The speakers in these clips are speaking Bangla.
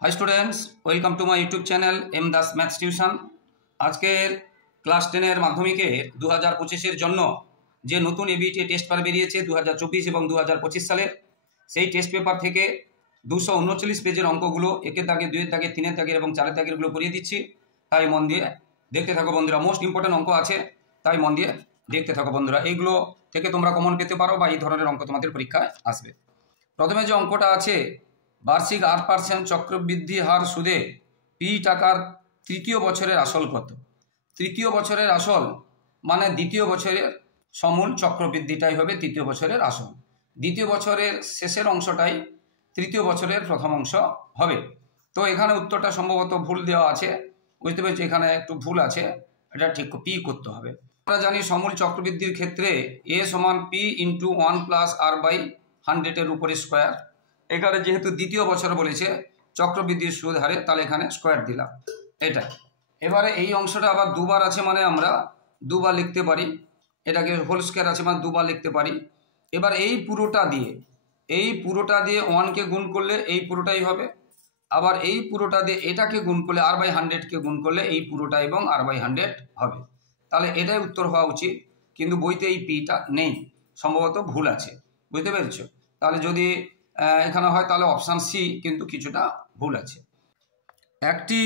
High students welcome to my YouTube channel M Das maths tuition. আজকের ক্লাস 10 মাধ্যমিকের 2025 জন্য যে নতুন এবিটি টেস্ট পেপার বেরিয়েছে 2024 এবং 2025 সালের, সেই টেস্ট পেপার থেকে 239 পেজের অঙ্কগুলো একের দাগে, দুইয়ের দাগে, তিনের দাগের এবং চারের দাগেরগুলো করিয়ে দিচ্ছি। তাই মন দিয়ে দেখতে থাকো বন্ধুরা। মোস্ট ইম্পর্টেন্ট অঙ্ক আছে, তাই মন দিয়ে দেখতে থাকো বন্ধুরা। এইগুলো থেকে তোমরা কমন পেতে পারো বা এই ধরনের অঙ্ক তোমাদের পরীক্ষায় আসবে। প্রথমে যে অঙ্কটা আছে, বার্ষিক 8% চক্রবৃদ্ধি হার সুদে পি টাকার তৃতীয় বছরের আসল কত? তৃতীয় বছরের আসল মানে দ্বিতীয় বছরের সমূল চক্রবৃদ্ধিটাই হবে তৃতীয় বছরের আসল। দ্বিতীয় বছরের শেষের অংশটাই তৃতীয় বছরের প্রথম অংশ হবে। তো এখানে উত্তরটা সম্ভবত ভুল দেওয়া আছে, বুঝতে পেরেছি, এখানে একটু ভুল আছে, এটা ঠিক পি করতে হবে। আমরা জানি সমূল চক্রবৃদ্ধির ক্ষেত্রে এ সমান P into 1 plus R by 100-এর উপরে স্কোয়ার। এখানে যেহেতু দ্বিতীয় বছর বলেছে চক্রবৃদ্ধির সুদ হারে, তাহলে এখানে স্কোয়ার দিলাম এটা। এবারে এই অংশটা আবার দুবার আছে মানে আমরা দুবার লিখতে পারি, এটাকে হোল স্কোয়ার আছে মানে দুবার লিখতে পারি। এবার এই পুরোটা দিয়ে 1কে গুণ করলে এই পুরোটাই হবে, আবার এই পুরোটা দিয়ে এটাকে গুণ করলে আর বাই 100কে গুণ করলে এই পুরোটা এবং আর বাই 100 হবে। তাহলে এটাই উত্তর হওয়া উচিত, কিন্তু বইতে এই পিটা নেই, সম্ভবত ভুল আছে, বুঝতে পেরেছো? তাহলে যদি এখানে হয় তাহলে অপশান সি কিন্তু কিছুটা ভুল আছে। একটি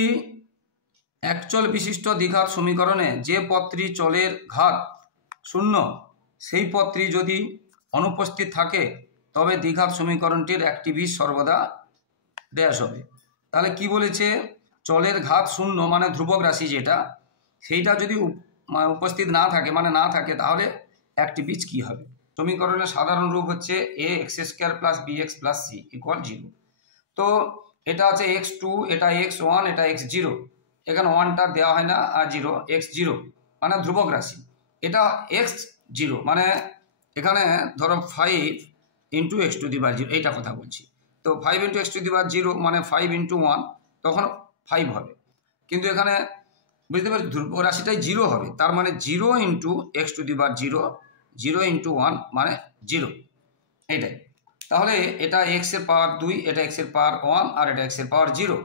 একচল বিশিষ্ট দ্বিঘাত সমীকরণে যে পদটি চলের ঘাত 0 সেই পদটি যদি অনুপস্থিত থাকে তবে দ্বিঘাত সমীকরণটির একটি বিষ সর্বদা ড্যাশ হবে। তাহলে কি বলেছে, চলের ঘাত 0 মানে ধ্রুবক রাশি যেটা, সেইটা যদি উপস্থিত না থাকে মানে না থাকে, তাহলে একটি বীজ কি হবে? সমীকরণের সাধারণ রূপ হচ্ছে A X square plus B X plus C equal 0। তো এটা আছে x2, এটা x1, এটা x0। এখানে 1টা দেওয়া হয় না আর 0, x0 মানে ধ্রুবক রাশি, এটা x0 মানে এখানে ধরো 5 ইন্টু x টু দি পাওয়ার 0, এইটা কথা বলছি। তো 5 ইন্টু x টু দি পাওয়ার 0 মানে 5 ইন্টু 1, তখন 5 হবে, কিন্তু এখানে বুঝতে পারছি ধ্রুবক রাশিটাই 0 হবে, তার মানে 0 into x to the power 0, 0 into 1 মানে 0, এইটাই। তাহলে এটা x এর পাওয়ার 2, এটা x এর পাওয়ার 1 আর এটা x এর পাওয়ার 0,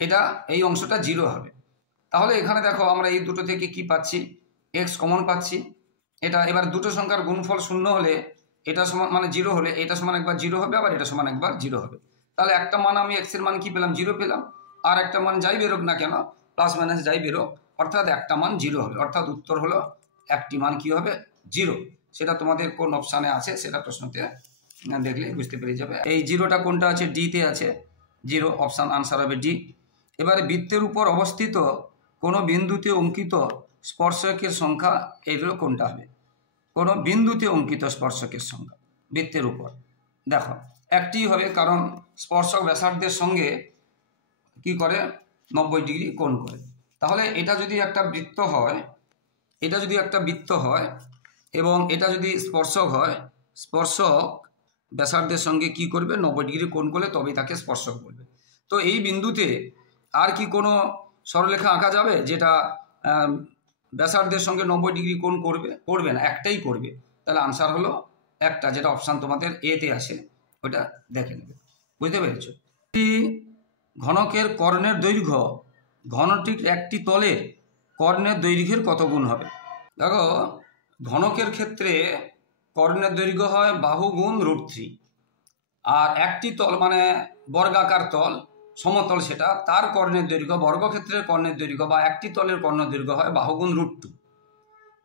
এটা এই অংশটা 0 হবে। তাহলে এখানে দেখো আমরা এই দুটো থেকে কি পাচ্ছি, x কমন পাচ্ছি। এটা এবার দুটো সংখ্যার গুণফল 0 হলে এটা সমান মানে 0 হলে এটা সমান একবার 0 হবে, আবার এটা সমান একবার 0 হবে। তাহলে একটা মান আমি x এর মান কি পেলাম, 0 পেলাম, আর একটা মান যাই বেরোক না কেন প্লাস মাইনাস যাই বেরোক, অর্থাৎ একটা মান 0 হবে, অর্থাৎ উত্তর হলো একটি মান কি হবে, 0। সেটা তোমাদের কোন অপশানে আছে সেটা প্রশ্নতে দেখলে বুঝতে পেরে যাবে। এই 0টা কোনটা আছে, ডিতে আছে 0, অপশান আনসার হবে ডি। এবারে বৃত্তের উপর অবস্থিত কোনো বিন্দুতে অঙ্কিত স্পর্শকের সংখ্যা এগুলো কোনটা হবে? কোনো বিন্দুতে অঙ্কিত স্পর্শকের সংখ্যা বৃত্তের উপর, দেখো একটি হবে, কারণ স্পর্শক ব্যাসার্ধের সঙ্গে কি করে 90 ডিগ্রি কোণ করে। তাহলে এটা যদি একটা বৃত্ত হয়, এটা যদি একটা বৃত্ত হয় এবং এটা যদি স্পর্শক হয়, স্পর্শক ব্যাসার্ধের সঙ্গে কি করবে 90 ডিগ্রি কোণ করলে তবেই তাকে স্পর্শক বলবে। তো এই বিন্দুতে আর কি কোনো সরলরেখা আঁকা যাবে যেটা ব্যাসার্ধের সঙ্গে 90 ডিগ্রি কোণ করবে না, একটাই করবে। তাহলে আনসার হলো একটা, যেটা অপশান তোমাদের এতে আসে, ওটা দেখে নেবে, বুঝতে পেরেছো? ঘনকের কর্ণের দৈর্ঘ্য ঘনটির একটি তলের কর্ণের দৈর্ঘ্যের কত গুণ হবে? দেখো ঘনকের ক্ষেত্রে কর্ণের দৈর্ঘ্য হয় বাহু গুণ √3, আর একটি তল মানে বর্গাকার তল সমতল, সেটা তার কর্ণের দৈর্ঘ্য, বর্গক্ষেত্রের কর্ণের দৈর্ঘ্য বা একটি তলের কর্ণের দৈর্ঘ্য হয় বাহু গুণ √2।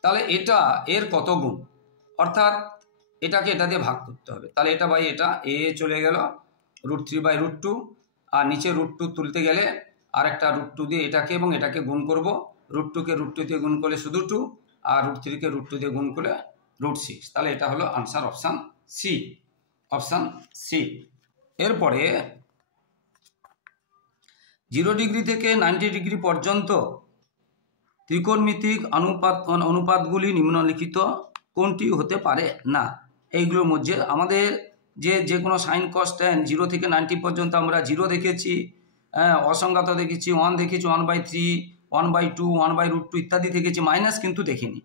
তাহলে এটা এর কত গুণ, অর্থাৎ এটাকে এটা দিয়ে ভাগ করতে হবে। তাহলে এটা বাই এটা এ চলে গেল √3/√2, আর নিচে √2 তুলতে গেলে আর একটা √2 দিয়ে এটাকে এবং এটাকে গুণ করব, √2কে √2 দিয়ে গুণ করলে শুধু 2, আর √3কে √2 দিয়ে গুণ করলে √6। তাহলে এটা হলো answer option C, option C. এরপরে 0 ডিগ্রি থেকে 90 ডিগ্রি পর্যন্ত ত্রিকোণমিতিক অনুপাতগুলি নিম্নলিখিত কোনটি হতে পারে না? এইগুলোর মধ্যে আমাদের যে কোনো সাইন কস ট্যান 0 থেকে 90 পর্যন্ত আমরা 0 দেখেছি, অসংজ্ঞাত দেখেছি, 1 দেখেছি, 1/3, 1/2, 1/√2 ইত্যাদি দেখেছি, মাইনাস কিন্তু দেখিনি,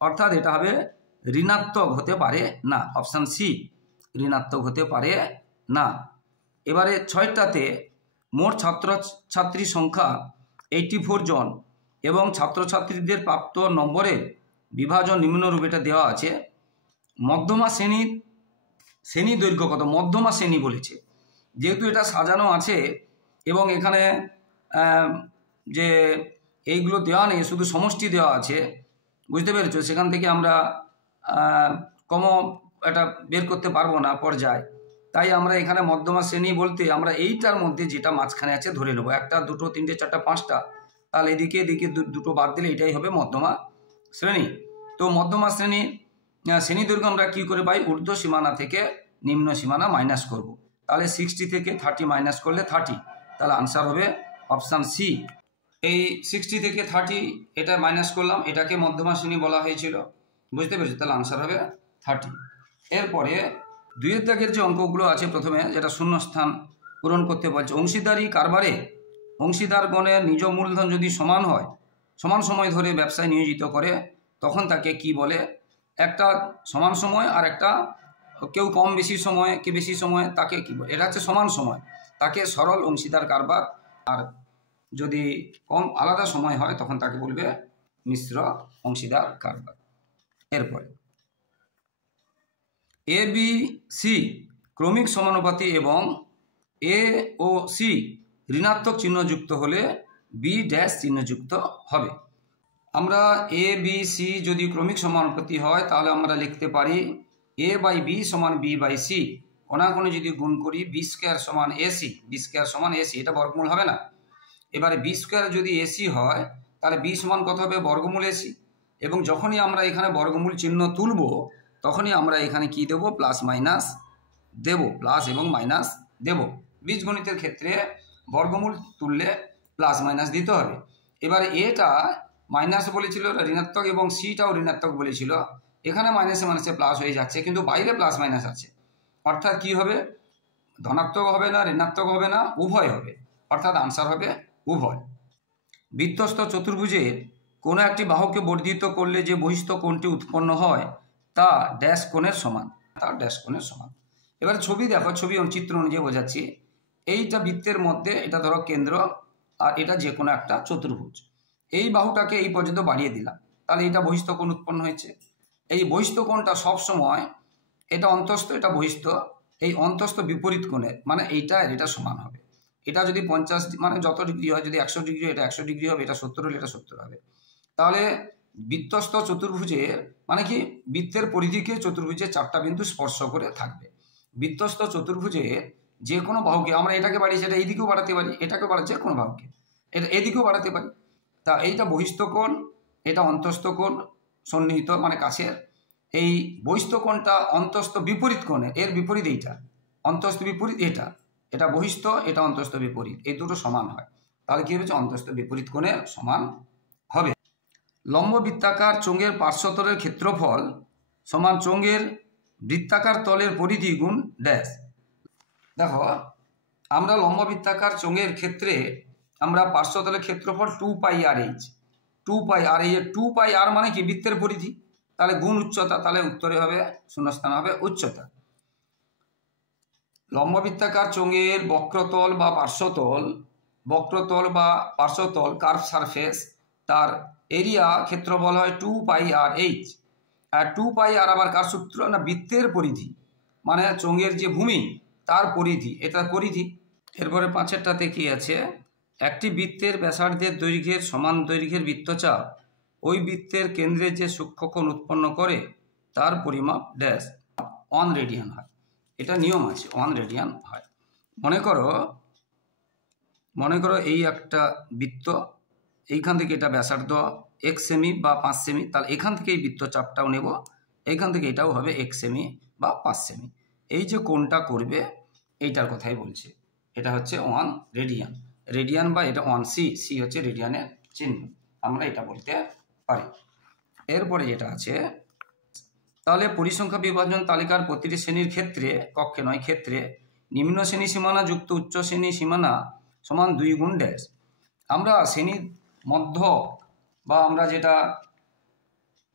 অর্থাৎ এটা হবে ঋণাত্মক হতে পারে না, অপশান সি ঋণাত্মক হতে পারে না। এবারে 6টাতে মোট ছাত্রছাত্রী সংখ্যা 84 জন এবং ছাত্রছাত্রীদের প্রাপ্ত নম্বরের বিভাজন নিম্নরূপ এটা দেওয়া আছে। মধ্যমা শ্রেণী দৈর্ঘ্য কত? মধ্যমা শ্রেণী বলেছে, যেহেতু এটা সাজানো আছে এবং এখানে যে এইগুলো দেওয়া নেই, শুধু সমষ্টি দেওয়া আছে, বুঝতে পেরেছো? সেখান থেকে আমরা কম এটা বের করতে পারবো না পর্যায়, তাই আমরা এখানে মধ্যমা শ্রেণী বলতে আমরা এইটার মধ্যে যেটা মাঝখানে আছে ধরে নেবো, 1 2 3 4 5টা, তাহলে এদিকে এদিকে দুটো বাদ দিলে এটাই হবে মধ্যমা শ্রেণী। তো মধ্যমা শ্রেণী দৈর্ঘ্য আমরা কী করে পাই? ঊর্ধ্ব সীমানা থেকে নিম্ন সীমানা মাইনাস করব। তাহলে 60 থেকে 30 মাইনাস করলে 30, তাহলে আনসার হবে অপশান সি। এই 60 থেকে 30 এটা মাইনাস করলাম, এটাকে মধ্যমা শ্রেণী বলা হয়েছিল, বুঝতে পেরেছি? তাহলে আনসার হবে 30। এরপরে 2 দাগের যে অঙ্কগুলো আছে, প্রথমে যেটা শূন্যস্থান পূরণ করতে বলছে, অংশীদারি কারবারে অংশীদারগণের নিজ মূলধন যদি সমান হয়, সমান সময় ধরে ব্যবসায় নিয়োজিত করে, তখন তাকে কি বলে? একটা সমান সময় আর একটা কেউ কম বেশি সময়, কে বেশি সময়, তাকে কি বলে? এটা হচ্ছে সমান সময়, তাকে সরল অংশীদার কারবার। আর যদি কম আলাদা সময় হয় তখন তাকে বলবে মিশ্র অংশীদার কারবার। এরপরে এ বি সি ক্রমিক সমানুপাতি এবং এ ও সি ঋণাত্মক চিহ্নযুক্ত হলে বি ড্যাশ চিহ্নযুক্ত হবে। আমরা এ বি সি যদি ক্রমিক সমানুপাতি হয় তাহলে আমরা লিখতে পারি এ বাই বি সমান বি বাই সি, কোণাকোণে যদি গুণ করি বি স্কোয়ার সমান এসি, বি স্কোয়ার সমান এসি, এটা বর্গমূল হবে না। এবারে বি স্কোয়ার যদি এসি হয় তাহলে বি সমান কত হবে? বর্গমূল এসি। এবং যখনই আমরা এখানে বর্গমূল চিহ্ন তুলব তখনই আমরা এখানে কি দেব? প্লাস মাইনাস দেব, প্লাস এবং মাইনাস দেব। বীজগণিতের ক্ষেত্রে বর্গমূল তুললে প্লাস মাইনাস দিতে হবে। এবার এটা মাইনাস বলেছিল ঋণাত্মক এবং সিটাও ঋণাত্মক বলেছিল, এখানে মাইনাসে মাইনাসে প্লাস হয়ে যাচ্ছে, কিন্তু বাইরে প্লাস মাইনাস আছে, অর্থাৎ কি হবে? ধনাত্মক হবে না, ঋণাত্মক হবে না, উভয় হবে, অর্থাৎ আনসার হবে উভয়। বৃত্তস্থ চতুর্ভুজের কোনো একটি বাহুকে বর্ধিত করলে যে বহিস্থ কোণটি উৎপন্ন হয় তা ড্যাশ কোণের সমান, তা ড্যাশ কোণের সমান। এবার ছবি দেখো, ছবি চিত্র অনুযায়ী বোঝাচ্ছি। এইটা বৃত্তের মধ্যে, এটা ধরো কেন্দ্র, আর এটা যে কোনো একটা চতুর্ভুজ। এই বাহুটাকে এই পর্যন্ত বাড়িয়ে দিলাম, তাহলে এটা বহিস্থ কোণ উৎপন্ন হয়েছে। এই বহিস্থ কোণটা সবসময়, এটা অন্তস্থ এটা বহিস্থ, এই অন্তস্থ বিপরীত কোণের, মানে এইটা আর এটা সমান হবে। এটা যদি 50 মানে যত ডিগ্রি হয়, যদি 100 ডিগ্রি এটা 100 ডিগ্রি হবে, এটা 70 হলে এটা 70 হবে। তাহলে বৃত্তস্থ চতুর্ভুজের মানে কি? বৃত্তের পরিধিকে চতুর্ভুজের 4টা বিন্দু স্পর্শ করে থাকবে। বৃত্তস্থ চতুর্ভুজের যে কোনো বাহুকে আমরা এটাকে বাড়িয়েছি, এটা এইদিকেও বাড়াতে পারি, এটাকে বাড়াচ্ছে কোনো বাহুকে এটা এদিকেও বাড়াতে পারি। তা এইটা বহিস্থ কোণ, এটা অন্তস্থ কোণ সন্নিহিত মানে কাছের। এই বহিস্থ কোণটা অন্তস্থ বিপরীত কোণের, এর বিপরীত এইটা, অন্তস্থ বিপরীত এটা, এটা বহিস্থ, এটা অন্তস্থ বিপরীত, এই দুটো সমান হয়, তাহলে কি হচ্ছে? অন্তস্থ বিপরীত কোণের সমান হবে। লম্ব বৃত্তাকার চোঙের পার্শ্বতলের ক্ষেত্রফল সমান চোঙের বৃত্তাকার তলের পরিধি গুণ ড্যাশ। দেখো, আমরা লম্ব বৃত্তাকার চোঙের ক্ষেত্রে আমরা পার্শ্বতলের ক্ষেত্রফল 2πr/h, 2πr/h, 2πr মানে কি? বৃত্তের পরিধি, তাহলে গুণ উচ্চতা, তাহলে উত্তরে হবে শূন্যস্থান হবে উচ্চতা। লম্ব বৃত্তাকার চোঙের বক্রতল বা পার্শ্বতল, বক্রতল বা পার্শ্বতল কার্ভ সারফেস, তার এরিয়া ক্ষেত্রফল হয় 2πr/h। আর 2πr আবার কার সূত্র? না, বৃত্তের পরিধি, মানে চোঙের যে ভূমি তার পরিধি, এটা পরিধি। এরপরে 5এরটাতে কি আছে? একটি বৃত্তের ব্যাসার্ধের দৈর্ঘ্যের সমান দৈর্ঘ্যের বৃত্তচাপ ওই বৃত্তের কেন্দ্রে যে সূক্ষ্মকোণ উৎপন্ন করে তার পরিমাপ ড্যাশ 1 রেডিয়ান হয়। এটা নিয়ম আছে, 1 রেডিয়ান হয়। মনে করো এই একটা বৃত্ত, এইখান থেকে এটা ব্যাসার্ধ 1 সেমি বা 5 সেমি, তাহলে এখান থেকে এই বৃত্তচাপটাও নেব, এইখান থেকে এটাও হবে 1 সেমি বা 5 সেমি। এই যে কোণটা করবে এইটার কথাই বলছে, এটা হচ্ছে 1 রেডিয়ান, রেডিয়ান বা এটা 1c, সি হচ্ছে রেডিয়ানের চিহ্ন, আমরা এটা বলতে পারি। এরপরে যেটা আছে, তাহলে পরিসংখ্যা বিভাজন তালিকার প্রতিটি শ্রেণীর ক্ষেত্রে, কক্ষে নয় ক্ষেত্রে, নিম্ন শ্রেণী সীমানা যুক্ত উচ্চ শ্রেণী সীমানা সমান 2 গুণ ড্যাশ। আমরা শ্রেণীর মধ্য বা আমরা যেটা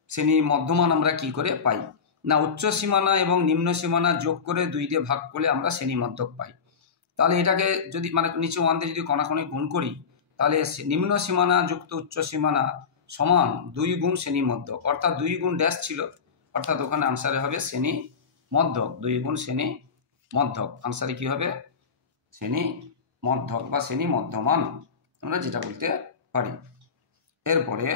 শ্রেণীর মধ্যমান আমরা কি করে পাই? না, উচ্চ সীমানা এবং নিম্ন সীমানা যোগ করে 2 দিয়ে ভাগ করলে আমরা শ্রেণী মধ্যক পাই। তাহলে এটাকে যদি মানে নিচে 1 দিয়ে যদি কণাকণি গুণ করি, তাহলে নিম্ন সীমানা যুক্ত উচ্চ সীমানা সমান 2 গুণ শ্রেণী মধ্যক, অর্থাৎ 2 গুণ ড্যাশ ছিল, অর্থাৎ ওখানে আনসারে হবে শ্রেণী মধ্যক, 2 গুণ শ্রেণী মধ্যক। আনসারে কি হবে? শ্রেণী মধ্যক বা শ্রেণী মধ্যমান, আমরা যেটা বলতে পারি। এরপরে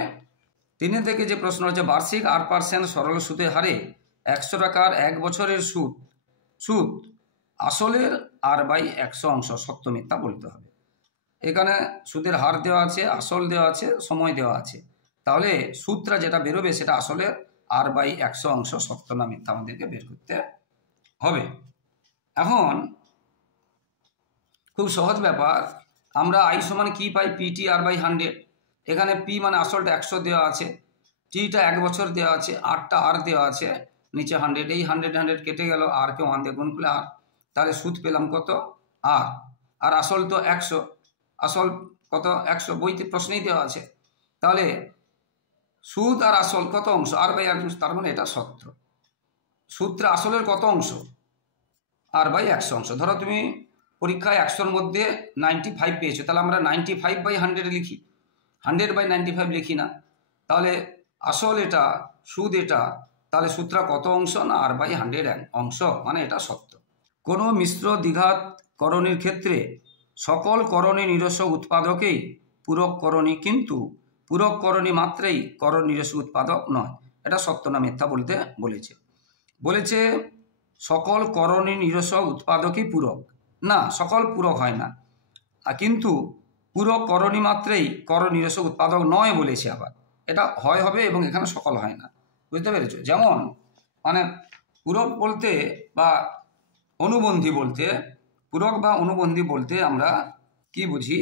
3 থেকে যে প্রশ্ন হচ্ছে, বার্ষিক 8% সরল সুদের হারে 100 টাকার 1 বছরের সুদ আসলের r/100 অংশ, সত্য মিথ্যা বলতে হবে। এখানে সুদের হার দেওয়া আছে, আসল দেওয়া আছে, সময় দেওয়া আছে, তাহলে সুদটা যেটা বেরোবে সেটা আসলের r/100 অংশ, সত্য না মিথ্যা আমাদেরকে বের করতে হবে। এখন খুব সহজ ব্যাপার, আমরা i সমান কি পাই? PT r/100। এখানে পি মানে আসলটা 100 দেওয়া আছে, টিটা 1 বছর দেওয়া আছে, আরটা আর দেওয়া আছে, নিচে 100, এই 100 কেটে গেল, আরকে 1 দিয়ে গুণ করলে আর, তাহলে সুদ পেলাম কত? আর আসল তো 100, আসল কত? 100, বইতে প্রশ্নেই দেওয়া আছে। তাহলে সুদ আর আসল কত অংশ? r/100, তার মানে এটা সত্য। সুদটা আসলের কত অংশ? r/100 অংশ। ধরো তুমি পরীক্ষায় 100-র মধ্যে 95 পেয়েছো, তাহলে আমরা 95/100 লিখি, 100/95 লিখি না। তাহলে আসল এটা, সুদ এটা, তাহলে সুদটা কত অংশ? না r/100 অংশ, মানে এটা সত্য। কোনো মিশ্র দ্বিঘাত করণীর ক্ষেত্রে সকল করণী নিরস্ব উৎপাদকেই পূরক করণী, কিন্তু পূরক করণী মাত্রেই করণ নিরস্ব উৎপাদক নয়। এটা সত্য না মিথ্যা বলতে বলেছে সকল করণী নিরস্ব উৎপাদকই পূরক না, সকল পূরক হয় না, কিন্তু পূরক করণী মাত্রেই করণ নিরস্ব উৎপাদক নয় বলেছে। আবার এটা হয় হবে এবং এখানে সকল হয় না, বুঝতে পেরেছো? যেমন মানে পূরক বলতে বা অনুবন্ধী বলতে, পূরক বা অনুবন্ধী বলতে আমরা কি বুঝি?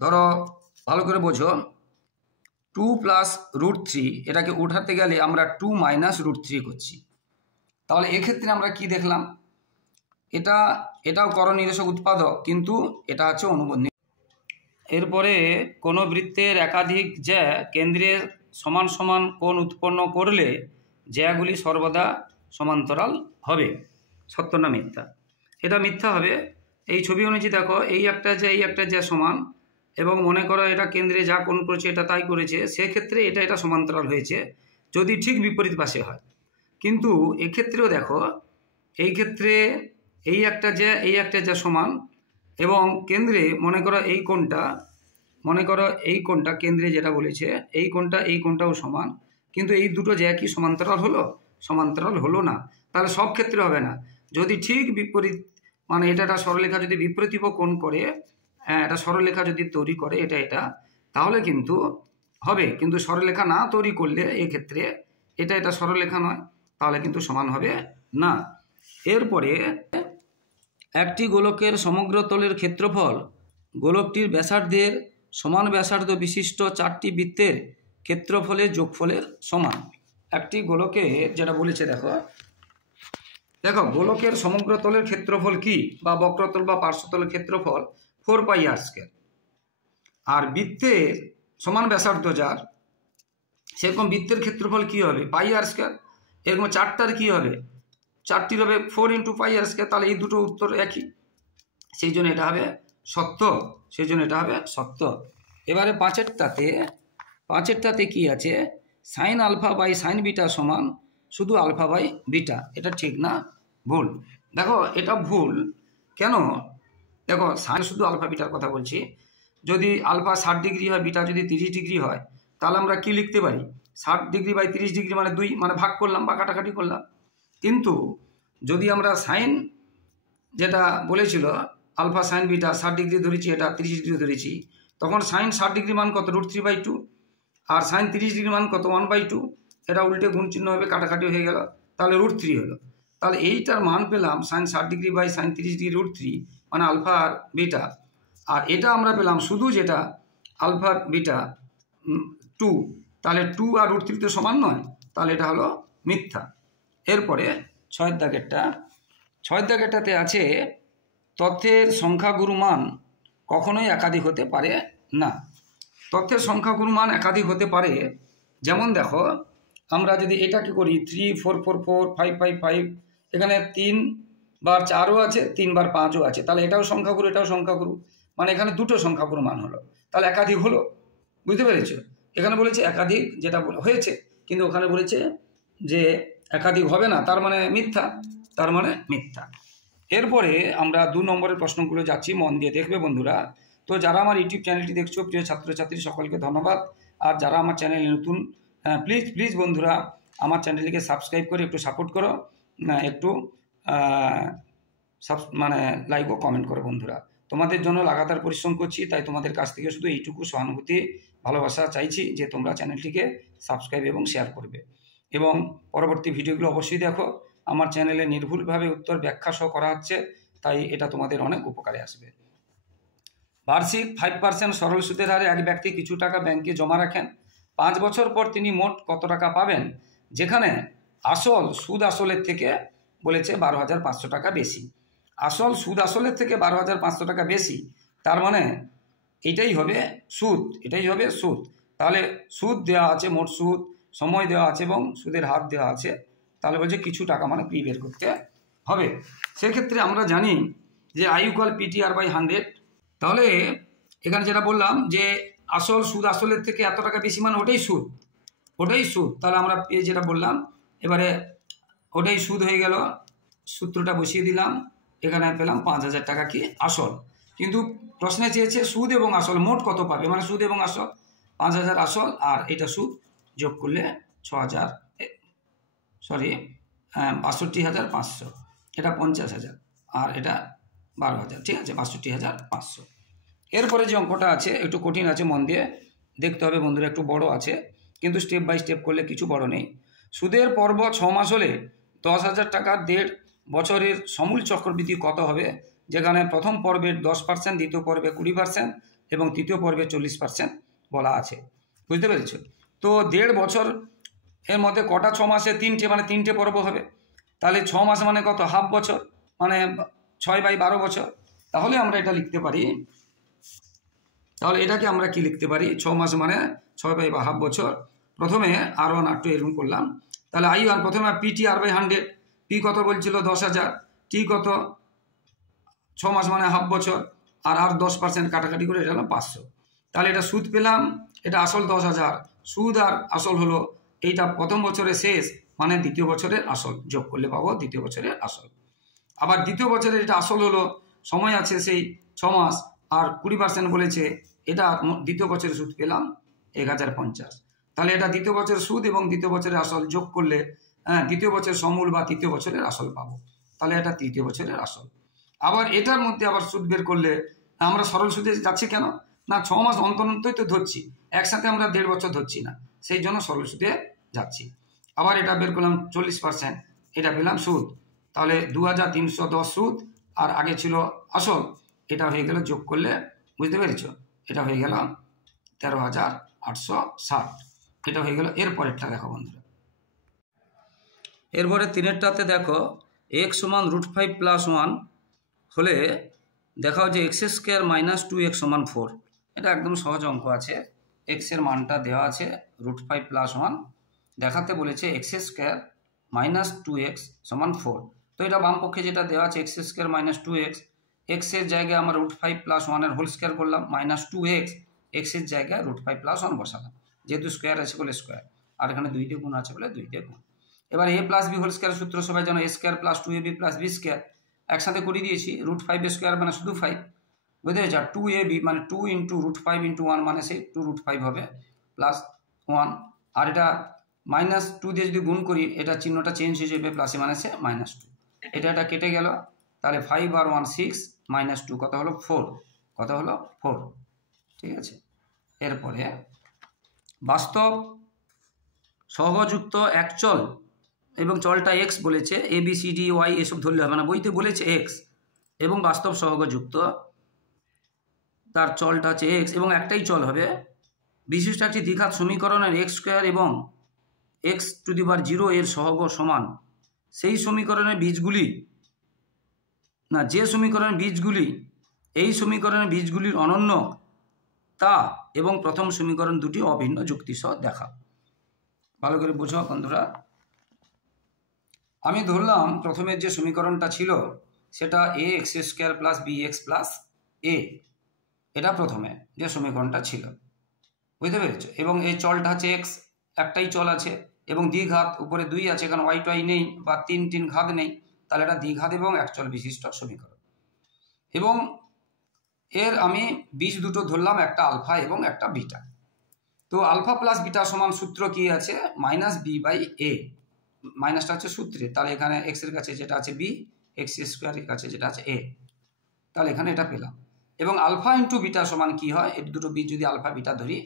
ধরো ভালো করে বোঝো, 2 + √3 এটাকে উঠাতে গেলে আমরা 2 - √3 করছি। তাহলে এক্ষেত্রে আমরা কি দেখলাম? এটাও করণ নিরস্ব উৎপাদক, কিন্তু এটা হচ্ছে অনুবন্ধী। এরপরে কোনো বৃত্তের একাধিক জ্যা কেন্দ্রে সমান সমান কোণ উৎপন্ন করলে জ্যাগুলি সর্বদা সমান্তরাল হবে, সত্য না মিথ্যা? এটা মিথ্যা হবে। এই ছবি অনুযায়ী দেখো, এই একটা জ্যা সমান, এবং মনে করো এটা কেন্দ্রে যা কোণ করেছে এটা তাই করেছে, সেক্ষেত্রে এটা সমান্তরাল হয়েছে যদি ঠিক বিপরীত পাশে হয়। কিন্তু এক্ষেত্রেও দেখো, এই ক্ষেত্রে এই একটা জ্যা সমান, এবং কেন্দ্রে মনে করো এই কোণটা কেন্দ্রে যেটা বলেছে এই কোণটাও সমান, কিন্তু এই দুটো জ্যা কি সমান্তরাল হলো? সমান্তরাল হলো না। তাহলে সব ক্ষেত্রে হবে না। যদি ঠিক বিপরীত, মানে এটা সরলরেখা যদি বিপরীত কোণ করে, এটা সরলরেখা যদি তৈরি করে এটা, তাহলে কিন্তু হবে। কিন্তু সরলরেখা না তৈরি করলে এক্ষেত্রে এটা সরলরেখা নয়, তাহলে কিন্তু সমান হবে না। এরপরে একটি গোলকের সমগ্র তলের ক্ষেত্রফল গোলকটির ব্যাসার্ধের সমান ব্যাসার্ধ বিশিষ্ট 4টি বৃত্তের ক্ষেত্রফলের যোগফলের সমান। একটি গোলকে যেটা বলেছে দেখো গোলকের সমগ্র তলের ক্ষেত্রফল কি, বা বক্রতল বা পার্শ্বতলের ক্ষেত্রফল 4πr²। আর বৃত্তের সমান ব্যাসার্ধ যার, সেরকম বৃত্তের ক্ষেত্রফল কি হবে? πr²। এরকম 4টার কি হবে? 4টির হবে 4 × πr²। তাহলে এই দুটো উত্তর একই, সেই জন্য এটা হবে সত্য। এবারে 5এরটাতে কি আছে? sin α/sin β সমান শুধু α/β। এটা ঠিক না ভুল? দেখো এটা ভুল কেন? দেখো সাইন শুধু α/βর কথা বলছি। যদি আলফা 60 ডিগ্রি হয়, বিটা যদি 30 ডিগ্রি হয়, তাহলে আমরা কি লিখতে পারি? 60 ডিগ্রি বাই 30 ডিগ্রি মানে 2, মানে ভাগ করলাম বা কাটাকাটি করলাম। কিন্তু যদি আমরা সাইন যেটা বলেছিল আলফা সাইন বিটা 60 ডিগ্রি ধরেছি, এটা 30 ডিগ্রি ধরেছি, তখন সাইন 60 ডিগ্রি মান কত? √3/2। আর সাইন 30 ডিগ্রি মান কত? 1/2। এটা উল্টে গুণ চিহ্ন হবে, কাটাকাটি হয়ে গেল, তাহলে √3 হলো। তাহলে এইটার মান পেলাম sine 60 degree by sine 30 degree √3, মানে আলফা আর বিটা। আর এটা আমরা পেলাম শুধু যেটা আলফা বিটা 2, তাহলে 2 আর √3 তো সমান নয়, তাহলে এটা হলো মিথ্যা। এরপরে 6 দাগেরটাতে আছে তথ্যের সংখ্যাগুরু মান কখনোই একাধিক হতে পারে না। তথ্যের সংখ্যাগুরু মান একাধিক হতে পারে, যেমন দেখো আমরা যদি এটা কি করি 3 4 4 4 5 5 5, এখানে 3 বার 4ও আছে, 3 বার 5ও আছে, তাহলে এটাও সংখ্যাগুরু এটাও সংখ্যাগুরু, মানে এখানে দুটো সংখ্যাগুরু মান হলো, তাহলে একাধিক হলো। বুঝতে পেরেছ? এখানে বলেছে একাধিক, যেটা হয়েছে, কিন্তু ওখানে বলেছে যে একাধিক হবে না, তার মানে মিথ্যা, তার মানে মিথ্যা। এরপরে আমরা 2 নম্বরের প্রশ্নগুলো যাচ্ছি, মন দিয়ে দেখবে বন্ধুরা। তো যারা আমার ইউটিউব চ্যানেলটি দেখছো, প্রিয় ছাত্রছাত্রী সকলকে ধন্যবাদ। আর যারা আমার চ্যানেলে নতুন, প্লিজ বন্ধুরা আমার চ্যানেলটিকে সাবস্ক্রাইব করে একটু সাপোর্ট করো, একটু মানে লাইক ও কমেন্ট করো বন্ধুরা। তোমাদের জন্য লাগাতার পরিশ্রম করছি, তাই তোমাদের কাছ থেকে শুধু এইটুকু সহানুভূতি ভালোবাসা চাইছি যে তোমরা চ্যানেলটিকে সাবস্ক্রাইব এবং শেয়ার করবে, এবং পরবর্তী ভিডিওগুলো অবশ্যই দেখো। আমার চ্যানেলে নির্ভুলভাবে উত্তর ব্যাখ্যা সহ করা হচ্ছে, তাই এটা তোমাদের অনেক উপকারে আসবে। বার্ষিক 5% সরল সুদের হারে এক ব্যক্তি কিছু টাকা ব্যাংকে জমা রাখেন, 5 বছর পর তিনি মোট কত টাকা পাবেন, যেখানে আসল সুদ আসলের থেকে বলেছে 12,500 টাকা বেশি। আসল সুদ আসলের থেকে 12,500 টাকা বেশি, তার মানে এটাই হবে সুদ, এটাই হবে সুদ। তাহলে সুদ দেওয়া আছে, মোট সুদ, সময় দেওয়া আছে এবং সুদের হার দেওয়া আছে, তাহলে বলছে কিছু টাকা মানে পি বের করতে হবে। সেক্ষেত্রে আমরা জানি যে আই ইকুয়াল পিটিআর বাই 100। তাহলে এখানে যেটা বললাম যে আসল সুদ আসলের থেকে এত টাকা বেশি, মানে ওটাই সুদ, ওটাই সুদ। তাহলে আমরা যেটা বললাম, এবারে ওটাই সুদ হয়ে গেল, সূত্রটা বসিয়ে দিলাম, এখানে পেলাম 5,000 টাকা কি আসল। কিন্তু প্রশ্নে চেয়েছে সুদ এবং আসল মোট কত পাবে, মানে সুদ এবং আসল 5,000 আসল, আর এটা সুদ যোগ করলে 62,500, এটা 50,000 আর এটা 12,000, ঠিক আছে, 62,500। এরপরে যে অঙ্কটা আছে একটু কঠিন আছে, মন দিয়ে দেখতে হবে বন্ধুরা, একটু বড় আছে, কিন্তু স্টেপ বাই স্টেপ করলে কিছু বড় নেই। সুদের পর্ব 6 মাস হলে 10,000 টাকার 1.5 বছরের সমূল চক্রবৃদ্ধি কত হবে, যেখানে প্রথম পর্বের 10%, দ্বিতীয় পর্বে 20% এবং তৃতীয় পর্বে 40% বলা আছে। বুঝতে পেরেছ? তো 1.5 বছর এর মধ্যে কটা 6 মাসে 3টে, মানে 3টে পর্ব হবে, তাহলে 6 মাস মানে কত, হাফ বছর, মানে 6/12 বছর। তাহলে আমরা এটা লিখতে পারি, তাহলে এটাকে আমরা কি লিখতে পারি, 6 মাস মানে 6/12 হাফ বছর। প্রথমে R1 R2 এরকম করলাম, তাহলে I1 প্রথমে PTR/100, পি কত বলছিল 10,000, টি কত 6 মাস মানে হাফ বছর, আর 10% কাটাকাটি করে এটা হলো 500। তাহলে এটা সুদ পেলাম, এটা আসল 10,000, সুদ আর আসল হলো, এইটা প্রথম বছরের শেষ মানে দ্বিতীয় বছরের আসল, যোগ করলে পাবো দ্বিতীয় বছরের আসল। আবার দ্বিতীয় বছরের এটা আসল হলো, সময় আছে সেই 6 মাস, আর 20% বলেছে, এটা দ্বিতীয় বছরের সুদ পেলাম 1,050। তাহলে এটা দ্বিতীয় বছরের সুদ এবং দ্বিতীয় বছরের আসল যোগ করলে দ্বিতীয় বছরের সমূল বা তৃতীয় বছরের আসল পাবো, তাহলে এটা তৃতীয় বছরের আসল। আবার এটার মধ্যে আবার সুদ বের করলে, আমরা সরল সুদে যাচ্ছি কেন না, 6 মাস অন্তর অন্তরই তো ধরছি, একসাথে আমরা 1.5 বছর ধরছি না, সেই জন্য সরল সুদে যাচ্ছি। আবার এটা বের করলাম 40%, এটা পেলাম সুদ, তাহলে 2,310 সুদ, আর আগে ছিল আসল, এটা হয়ে গেল যোগ করলে, বুঝতে পেরেছ, এটা হয়ে গেল 13,860, এটা হয়ে গেল। এরপরেরটা দেখো বন্ধুরা, এরপরে 3এরটাতে দেখো x সমান √5 + 1 হলে দেখাও যে x² - 2x = 4। এটা একদম সহজ অঙ্ক আছে, x এর মানটা দেওয়া আছে √5 + 1, দেখাতে বলেছে x² - 2x = 4। তো এটা বাম পক্ষে যেটা দেওয়া আছে x² - 2x, x এর জায়গায় আমরা √5 + 1 এর হোল স্কোয়ার করলাম, -2x, x এর জায়গায় √5 + 1 বসালাম, যেহেতু স্কোয়ার আছে বলে স্কোয়ার, আর এখানে 2 দিয়ে গুণ আছে বলে 2 দিয়ে গুণ। এবার a + b হোল স্কোয়ার সূত্র সবাই জানো, a² + 2ab + b² একসাথে করে দিয়েছি, √5² মানে শুধু 5, বুঝতে পেরেছি, আর 2ab মানে 2 × √5 × 1 মানে সেই 2√5 হবে, +1, আর এটা -2 দিয়ে যদি গুণ করি, এটা চিহ্নটা চেঞ্জ হয়ে যাবে, প্লাসে মাইনাসে -2, এটা কেটে গেল, তাহলে 5 আর 1 6, -2 কত হলো 4, কত হলো 4, ঠিক আছে। এরপরে বাস্তব সহগযুক্ত এক চল এবং চলটা x বলেছে, ABCDY এসব ধরলে হবে না, বইতে বলেছে x, এবং বাস্তব সহগযুক্ত তার চলটা আছে x এবং একটাই চল হবে, বিশিষ্ট একটি দ্বিঘাত সমীকরণের x² এবং x⁴ এর সহগ সমান, সেই সমীকরণের বীজগুলি না, যে সমীকরণের বীজগুলি এই সমীকরণের বীজগুলির অনন্য তা এবং প্রথম সমীকরণ দুটি অভিন্ন যুক্তিসহ দেখা। ভালো করে বুঝো বন্ধুরা, আমি ধরলাম প্রথমের যে সমীকরণটা ছিল সেটা A X square plus B X plus A, এটা প্রথমে যে সমীকরণটা ছিল, বুঝতে পেরেছো। এবং এই চলটা হচ্ছে এক্স, একটাই চল আছে এবং দ্বিঘাত, উপরে 2 আছে, কারণ ওয়াই টয় নেই বা 3 ঘাত নেই, তাহলে এটা দ্বিঘাত এবং একচল বিশিষ্ট সমীকরণ। এবং এর আমি বীজ দুটো ধরলাম, একটা আলফা এবং একটা বিটা। তো আলফা প্লাস বিটা সমান সূত্র কি আছে, মাইনাস বি বাই এ, মাইনাসটা হচ্ছে সূত্রে, তাহলে এখানে এক্স এর কাছে যেটা আছে বি, এক্স স্কোয়ারের কাছে যেটা আছে এ, তাহলে এখানে এটা পেলাম। এবং আলফা ইন্টু বিটা সমান কি হয়, এই দুটো বীজ যদি আলফা বিটা ধরি,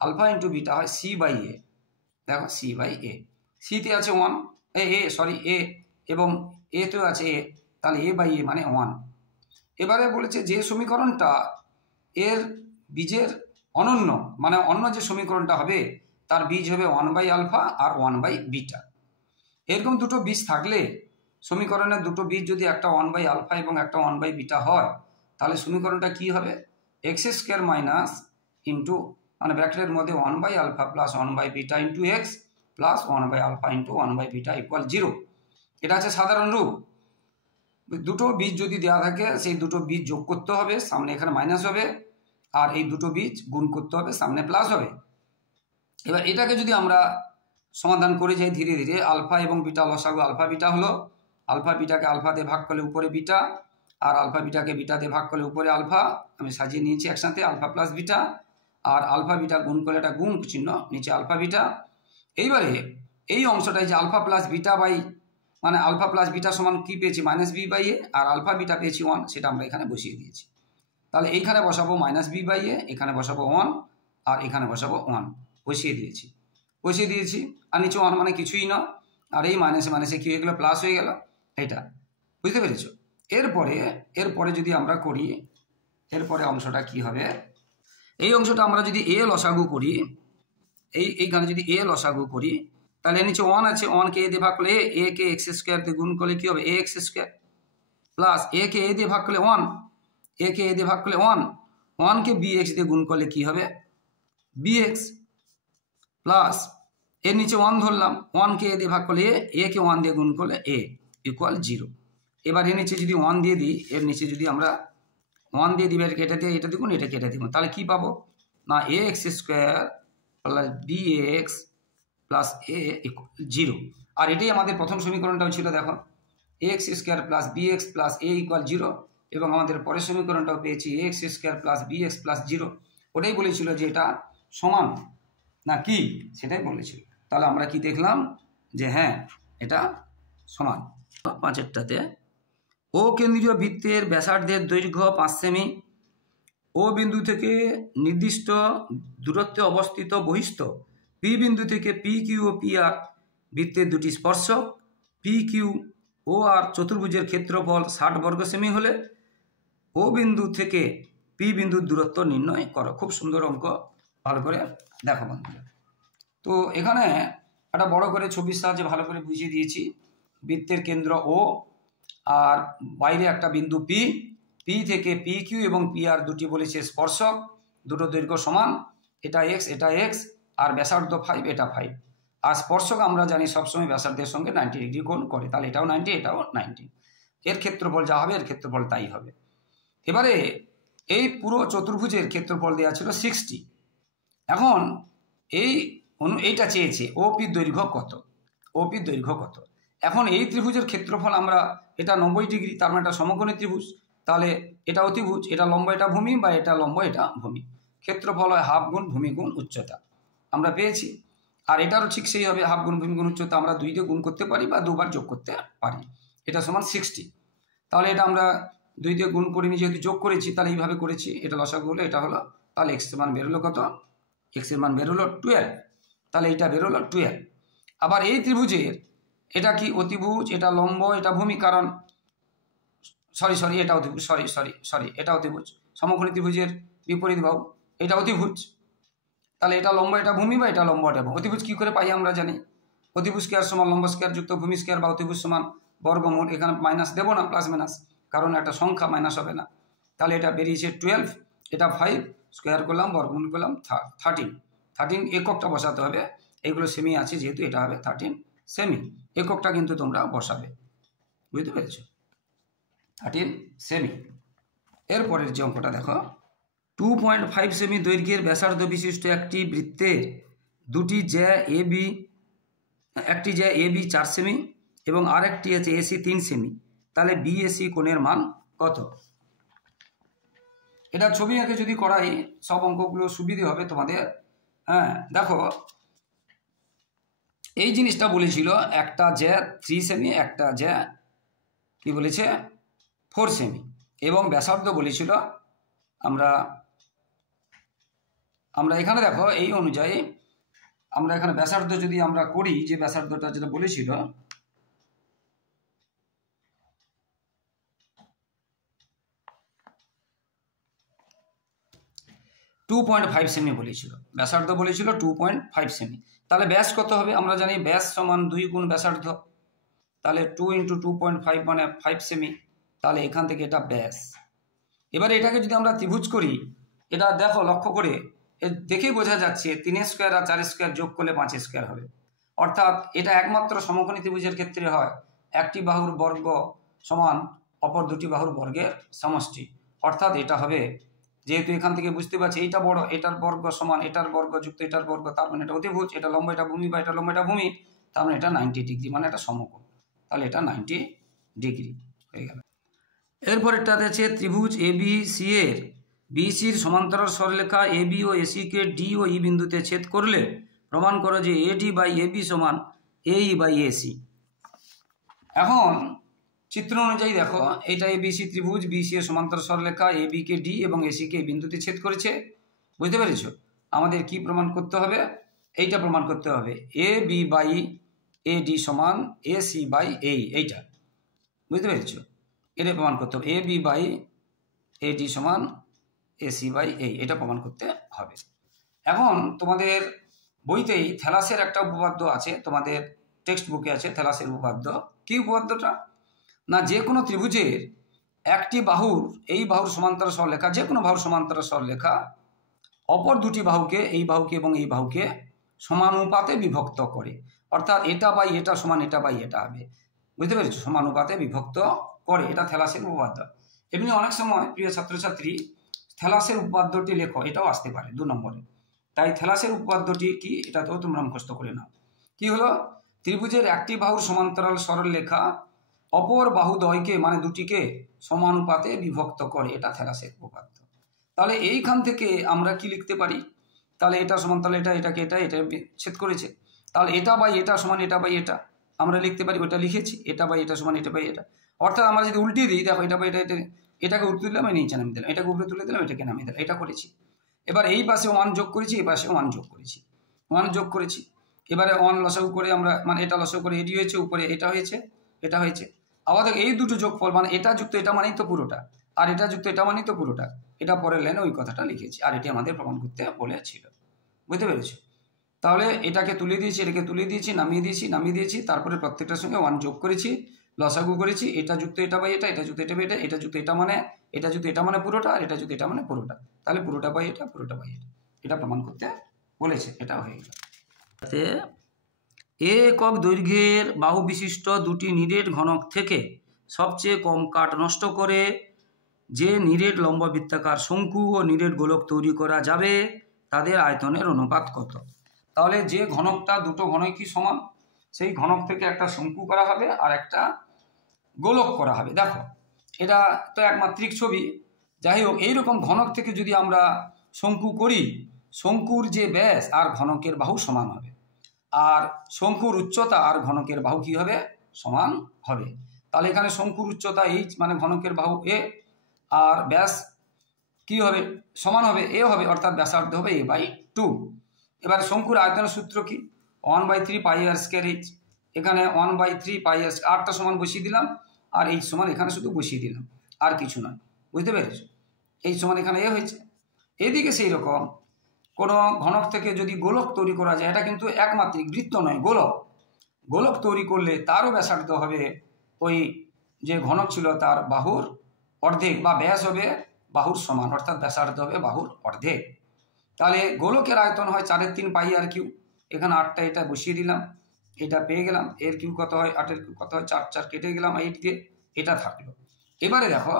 আলফা ইন্টু বিটা হয় সি বাই এ। দেখো সি বাই এ, সিতে আছে 1, এ এবং এতেও আছে এ, তাহলে এ বাই এ মানে 1। এবারে বলেছে যে সমীকরণটা এর বীজের অনন্য, মানে অন্য যে সমীকরণটা হবে তার বীজ হবে 1 বাই আলফা আর 1 বাই বিটা। এরকম দুটো বীজ থাকলে সমীকরণের দুটো বীজ যদি একটা 1 বাই আলফা এবং একটা 1 বাই বিটা হয়, তাহলে সমীকরণটা কি হবে, এক্স স্কোয়ার মাইনাস ইন্টু মানে ব্র্যাকেটের মধ্যে 1 by alpha plus 1 by beta into x plus 1 by alpha into 1 by beta equal 0। এটা আছে সাধারণ রূপ। দুটো বীজ যদি দেওয়া থাকে সেই দুটো বীজ যোগ করতে হবে, সামনে এখানে মাইনাস হবে, আর এই দুটো বীজ গুণ করতে হবে, সামনে প্লাস হবে। এবার এটাকে যদি আমরা সমাধান করে যাই ধীরে ধীরে, আলফা এবং বিটা লসাগু আলফা বিটা হলো, আলফা বিটাকে আলফা দিয়ে ভাগ করলে উপরে বিটা, আর আলফা বিটাকে বিটা দিয়ে ভাগ করলে উপরে আলফা, আমি সাজিয়ে নিয়েছি একসাথে আলফা প্লাস বিটা, আর আলফা বিটা গুণ করলে এটা গুণ চিহ্ন, নিচে আলফা বিটা। এইবারে এই অংশটাই যে আলফা প্লাস বিটা বাই মানে আলফা প্লাস বিটা সমান কি পেয়েছি, মাইনাস বি বাই এ, আর আলফা বিটা পেয়েছি 1, সেটা আমরা এখানে বসিয়ে দিয়েছি। তাহলে এইখানে বসাবো মাইনাস বি বাই এ, এখানে বসাবো 1, আর এখানে বসাবো 1, বসিয়ে দিয়েছি। আর নিচে 1 মানে কিছুই না, আর এই মাইনাসে মাইনাসে কি হয়ে গেল, প্লাস হয়ে গেল, এটা বুঝতে পেরেছ। এরপরে যদি আমরা করি, এরপরে অংশটা কি হবে, এই অংশটা আমরা যদি এ লসাগু করি, এইখানে যদি এ লসাগু করি, তাহলে নিচে 1 আছে, 1 কে এ দিয়ে ভাগ করলে এ কে এক্স স্কোয়ার দিয়ে গুণ করলে কি হবে, এ এক্স স্কোয়ার প্লাস এ কে এ দিয়ে ভাগ করলে 1, এ কে এ দিয়ে ভাগ করলে 1 কে বি এক্স দিয়ে গুণ করলে কি হবে, বি এক্স প্লাস এর নিচে 1 ধরলাম, 1 কে এ দিয়ে ভাগ করলে এ কে 1 দিয়ে গুণ করলে এ ইকুয়াল 0। এবার এর নিচে যদি 1 দিয়ে দিই, এর নিচে যদি আমরা 1 দিয়ে দিই, এটা দিয়ে এটা দেখুন, এটা কেটে দিব, তাহলে কি পাবো না, A X square plus B X plus A equal 0। আর এটাই আমাদের প্রথম সমীকরণটাও ছিল, দেখো A X square plus B X plus A equal 0, এবং আমাদের পরের সমীকরণটাও পেয়েছি A X square plus B X plus 0। ওটাই বলেছিল যে এটা সমান না কি, সেটাই বলেছিল। তাহলে আমরা কি দেখলাম যে হ্যাঁ এটা সমান। 5টাতে ও কেন্দ্রীয় বৃত্তের ব্যাসার্ধের দৈর্ঘ্য 5 সেমি, ও বিন্দু থেকে নির্দিষ্ট দূরত্বে অবস্থিত বহিস্থ পি বিন্দু থেকে P Q O P R বৃত্তের দুটি স্পর্শক পি কিউ ও আর চতুর্ভুজের ক্ষেত্রফল 60 বর্গ সেমি হলে ও বিন্দু থেকে পি বিন্দুর দূরত্ব নির্ণয় করো। খুব সুন্দর অঙ্ক, ভালো করে দেখো বন্ধুরা। তো এখানে একটা বড় করে ছবির সাহায্যে ভালো করে বুঝিয়ে দিয়েছি, বৃত্তের কেন্দ্র ও, আর বাইরে একটা বিন্দু পি, পি থেকে পি কিউ এবং পি আর দুটি বলেছে স্পর্শক, দুটো দৈর্ঘ্য সমান, এটা এক্স আর ব্যাসার্ধ 5, এটা 5। আর স্পর্শক আমরা জানি সবসময় ব্যাসার্ধের সঙ্গে 90 ডিগ্রি কোণ করে, তাহলে এটাও 90, এটাও 90। এর ক্ষেত্রফল যা হবে এর ক্ষেত্রফল তাই হবে। এবারে এই পুরো চতুর্ভুজের ক্ষেত্রফল দেওয়া ছিল 60। এখন এইটা চেয়েছে ওপির দৈর্ঘ্য কত, এখন এই ত্রিভুজের ক্ষেত্রফল আমরা, এটা 90 ডিগ্রি, তার মানে এটা সমকোণী ত্রিভুজ, তাহলে এটা অতিভুজ, এটা লম্ব এটা ভূমি, বা এটা লম্ব এটা ভূমি, ক্ষেত্রফল হয় হাফ গুণ ভূমি গুণ উচ্চতা, আমরা পেয়েছি। আর এটারও ঠিক সেই হবে, হাফ গুণ ভূমি গুণ উচ্চতা আমরা 2 দিয়ে গুণ করতে পারি বা 2 বার যোগ করতে পারি, এটা সমান 60। তাহলে এটা আমরা 2 দিয়ে গুণ করিনি, যেহেতু যোগ করেছি তাহলে এইভাবে করেছি, এটা লসাগু হলো, এটা হলো, তাহলে এক্স এর মান বেরোলো কত, এক্স এর মান বেরোলো 12, তাহলে এটা বেরোলো 12। আবার এই ত্রিভুজের এটা কি অতিভুজ, এটা লম্ব এটা ভূমি, কারণ সরি এটা অতিভুজ, সরি এটা অতিভুজ, সমকোণী ত্রিভুজের বিপরীত বাহু, এটা অতিভুজ, তাহলে এটা লম্ব এটা ভূমি, বা এটা লম্ব এটা ভূমি। অতিভুজ কি করে পাই আমরা জানি, অতিভুজ স্কয়ার সমান লম্ব স্কয়ার যুক্ত ভূমি স্কয়ার, বা অতিভুজ সমান বর্গমূল, এখানে মাইনাস দেবো না, প্লাস মাইনাস, কারণ একটা সংখ্যা মাইনাস হবে না। তাহলে এটা বেরিয়েছে 12, এটা 5, স্কোয়ার করলাম বর্গমূল করলাম 13 এককটা বসাতে হবে, এইগুলো সেমি আছে যেহেতু এটা হবে 13 সেমি, এককটা কিন্তু তোমরা বসাবে, বুঝতে পেরেছো। 13 সেমি। এরপরের যে অঙ্কটা দেখো, 2.5 সেমি দৈর্ঘ্যের ব্যাসার্ধ বিশিষ্ট একটি বৃত্তের দুটি জ্যা এ বি, একটি জ্যা এ বি 4 সেমি এবং আরেকটি আছে এসি 3 সেমি, তাহলে বিএসি কোণের মান কত? এটা ছবি আঁকে যদি করাই সব অঙ্কগুলো সুবিধে হবে তোমাদের। হ্যাঁ দেখো, এই জিনিসটা বলেছিল একটা জ্যা 3 সেমি, একটা জ্যা কি বলেছে 4 সেমি, এবং ব্যাসার্ধ বলেছিল আমরা এখানে দেখো এই অনুযায়ী আমরা এখানে ব্যাসার্ধ যদি আমরা করি, যে ব্যাসার্ধটা যেটা বলেছিল 2.5 সেমি বলেছিল, ব্যাসার্ধ বলেছিল 2.5 সেমি। তাহলে ব্যাস কত হবে? আমরা জানি ব্যাস সমান 2 গুণ ব্যাসার্ধ, তাহলে 2 × 2.5 মানে 5 সেমি। তাহলে এখান থেকে এটা ব্যাস। এবারে এটাকে যদি আমরা ত্রিভুজ করি, এটা দেখো লক্ষ্য করে দেখেই বোঝা যাচ্ছে 3 স্কোয়ার আর 4 স্কোয়ার যোগ করলে 5 স্কোয়ার হবে। অর্থাৎ এটা একমাত্র সমকোণী ত্রিভুজের ক্ষেত্রে হয়, একটি বাহুর বর্গ সমান অপর দুটি বাহুর বর্গের সমষ্টি। অর্থাৎ এটা হবে, যেহেতু এখান থেকে বুঝতে পারছি এইটা বড়, এটার বর্গ সমান এটার বর্গ যুক্ত এটার বর্গ, তার মানে এটা অতিভুজ, এটা লম্ব এটা ভূমি, বা এটা লম্ব এটা ভূমি, তার মানে এটা 90 ডিগ্রি, মানে এটা সমকোণ। তাহলে এটা 90 ডিগ্রি হয়ে গেল। এরপরেরটাতে আছে ত্রিভুজ এ বি সি এর বিসির সমান্তরাল সরলরেখা এ বি ও এসিকে ডি ও ই বিন্দুতে ছেদ করলে প্রমাণ করো যে এডি বাই এ বি সমান এই বাই এসি। এখন চিত্র অনুযায়ী দেখো, এটা এবিসি ত্রিভুজ, বিসি এর সমান্তরাল সরলরেখা এ বি কে ডি এবং এসি কে বিন্দুতে ছেদ করেছে। বুঝতে পেরেছ? আমাদের কি প্রমাণ করতে হবে? এইটা প্রমাণ করতে হবে, A B by A D সমান এ সি বাই এইটা। বুঝতে পেরেছ? এটা প্রমাণ করতে হবে, A B by A D সমান এ সি বাই এটা প্রমাণ করতে হবে। এখন তোমাদের বইতেই থ্যালাসের একটা উপপাদ্য আছে, তোমাদের টেক্সট বুকে আছে থ্যালাসের উপপাদ্য। কি উপপাদ্যটা? না, যে কোনো ত্রিভুজের একটি বাহুর, এই বাহুর সমান্তরাল সরলরেখা, যে কোনো বাহুর সমান্তরাল সরলরেখা অপর দুটি বাহুকে, এই বাহুকে এবং এই বাহুকে সমানুপাতে বিভক্ত করে। অর্থাৎ এটা বাই এটা সমান এটা বাই এটা হবে। বুঝতে পেরেছো? সমানুপাতে বিভক্ত করে, এটা থ্যালাসের উপপাদ্য। এমনি অনেক সময় প্রিয় ছাত্রছাত্রী থ্যালাসের উপপাদ্যটি লেখো, এটাও আসতে পারে 2 নম্বরে। তাই থ্যালাসের উপপাদ্যটি কি, এটাতেও তোমরা মুখস্থ করে নাও। কি হলো? ত্রিভুজের একটি বাহুর সমান্তরাল সরলরেখা অপর বাহুদ্বয়কে মানে দুটিকে সমানুপাতে বিভক্ত করে, এটা থ্যালাসের উপপাদ্য। তাহলে এইখান থেকে আমরা কি লিখতে পারি? তাহলে এটা সমান, তাহলে এটাকে এটা ছেদ করেছে, তাহলে এটা বাই এটা সমান এটা বাই এটা আমরা লিখতে পারি, ওটা লিখেছি, এটা বাই এটা সমান এটা বাই এটা। অর্থাৎ আমরা যদি উল্টে দিই, দেখো এটা বাই এটাকে উল্টে দিলাম, নিচে নামিয়ে দিলাম, এটাকে উপরে তুলে দিলাম, এটাকে নামিয়ে দিলাম, এটা করেছি। এবার এই পাশে 1 যোগ করেছি, এই পাশে 1 যোগ করেছি, 1 যোগ করেছি। এবারে 1 লসাগু করে আমরা, মানে এটা লসাগু করে এডি হয়েছে, উপরে এটা হয়েছে, এটা হয়েছে। আবার দেখো এই দুটো যোগফল, মানে এটা যুক্ত এটা মানেই তো পুরোটা, আর এটা যুক্ত এটা মানেই তো পুরোটা। এটা পরের লাইনে ওই কথাটা লিখেছি, আর এটি আমাদের প্রমাণ করতে বলেছিল। বুঝতে পেরেছো? তাহলে এটাকে তুলে দিয়েছি, এটাকে তুলে দিয়েছি, নামিয়ে দিয়েছি, তারপরে প্রত্যেকটার সঙ্গে 1 যোগ করেছি, লসাগু করেছি, এটা যুক্ত এটা বাই এটা, এটা যুক্ত এটা বাই এটা, এটা যুক্ত এটা মানে, এটা যুক্ত এটা মানে পুরোটা, আর এটা যুক্ত এটা মানে পুরোটা। তাহলে পুরোটা বাই এটা, পুরোটা বাই এটা, এটা প্রমাণ করতে বলেছে, এটা হয়ে গেল। একক দৈর্ঘ্যের বাহু বিশিষ্ট দুটি নিরেট ঘনক থেকে সবচেয়ে কম কাঠ নষ্ট করে যে নিরেট লম্ব বৃত্তাকার শঙ্কু ও নিরেট গোলক তৈরি করা যাবে, তাদের আয়তনের অনুপাত কত? তাহলে যে ঘনকটা, দুটো ঘনক কি সমান, সেই ঘনক থেকে একটা শঙ্কু করা হবে আর একটা গোলক করা হবে। দেখো এটা তো একমাত্রিক ছবি, যাই হোক এইরকম ঘনক থেকে যদি আমরা শঙ্কু করি, শঙ্কুর যে ব্যাস আর ঘনকের বাহু সমান হবে, আর শঙ্কুর উচ্চতা আর ঘনকের বাহু কি হবে? সমান হবে। তাহলে এখানে শঙ্কুর উচ্চতা এইচ মানে ঘনকের বাহু এ, আর ব্যাস কি হবে? সমান হবে, এ হবে, অর্থাৎ ব্যাসার্ধ হবে a বাই 2। এবার শঙ্কুর আয়তনের সূত্র কি? 1/3 পাই আর স্কয়ার এইচ। এখানে 1/3 পাই আর আরটা সমান বসিয়ে দিলাম, আর এইচ সমান এখানে শুধু বসিয়ে দিলাম, আর কিছু নয়। বুঝতে পেরেছো? এইচ সমান এখানে এ হয়েছে। এদিকে সেই রকম কোনো ঘনক থেকে যদি গোলক তৈরি করা যায়, এটা কিন্তু একমাত্রিক, বৃত্ত নয়, গোলক। গোলক তৈরি করলে তারও ব্যাসার্ধ হবে ওই যে ঘনক ছিল তার বাহুর অর্ধেক, বা ব্যাস হবে বাহুর সমান, অর্থাৎ ব্যাসার্ধ হবে বাহুর অর্ধেক। তাহলে গোলকের আয়তন হয় 4/3 পাই আর কিউ। এখানে 8টা এটা বসিয়ে দিলাম, এটা পেয়ে গেলাম। এর কিউ কত হয়? 8-এর কিউ কত হয়? 4 4 কেটে গেলাম 8 দিয়ে, এটা থাকলো। এবারে দেখো,